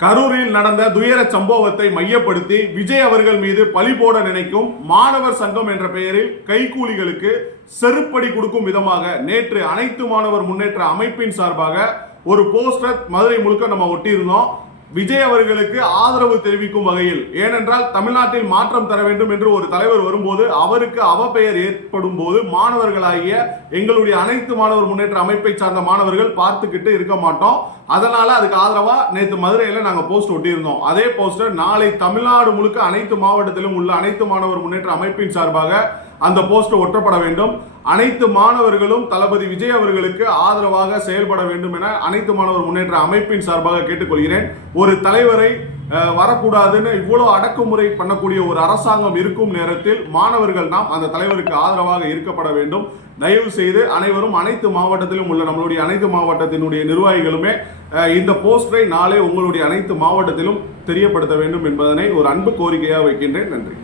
கரூரில் நடந்த துயர சம்பவத்தை மையப்படுத்தி விஜய் அவர்கள் மீது பழி போட நினைக்கும் மாணவர் சங்கம் என்ற பெயரில் கைக்கூலிகளுக்கு செருப்படி கொடுக்கும் விதமாக நேற்று அனைத்து மாணவர் முன்னேற்ற அமைப்பின் சார்பாக ஒரு போஸ்டர் மதுரை முழுக்க நம்ம ஒட்டியிருந்தோம். விஜய் அவர்களுக்கு ஆதரவு தெரிவிக்கும் வகையில். ஏனென்றால் தமிழ்நாட்டில் மாற்றம் தர வேண்டும் என்று ஒரு தலைவர் வரும்போது அவருக்கு அவப்பெயர் ஏற்படும் போது மாணவர்களாகிய எங்களுடைய அனைத்து மாணவர் முன்னேற்ற அமைப்பை சார்ந்த மாணவர்கள் பார்த்துக்கிட்டு இருக்க மாட்டோம். அதனால அதுக்கு ஆதரவா நேற்று மதுரையில நாங்க போஸ்ட் ஒட்டியிருந்தோம். அதே போஸ்டர் நாளை தமிழ்நாடு முழுக்க அனைத்து மாவட்டத்திலும் உள்ள அனைத்து மாணவர் முன்னேற்ற அமைப்பின் சார்பாக அந்த போஸ்ட் ஒற்றப்பட வேண்டும். அனைத்து மாணவர்களும் தளபதி விஜய் அவர்களுக்கு ஆதரவாக செயல்பட வேண்டும் என அனைத்து மாணவர் முன்னேற்ற அமைப்பின் சார்பாக கேட்டுக்கொள்கிறேன். ஒரு தலைவரை வரக்கூடாதுன்னு இவ்வளோ அடக்குமுறை பண்ணக்கூடிய ஒரு அரசாங்கம் இருக்கும் நேரத்தில் மாணவர்கள் நாம் அந்த தலைவருக்கு ஆதரவாக இருக்கப்பட வேண்டும். தயவு செய்து அனைவரும் அனைத்து மாவட்டத்திலும் உள்ள நம்மளுடைய அனைத்து மாவட்டத்தினுடைய நிர்வாகிகளுமே இந்த போஸ்டரை நாளே உங்களுடைய அனைத்து மாவட்டத்திலும் தெரியப்படுத்த வேண்டும் என்பதனை ஒரு அன்பு கோரிக்கையாக வைக்கின்றேன். நன்றி.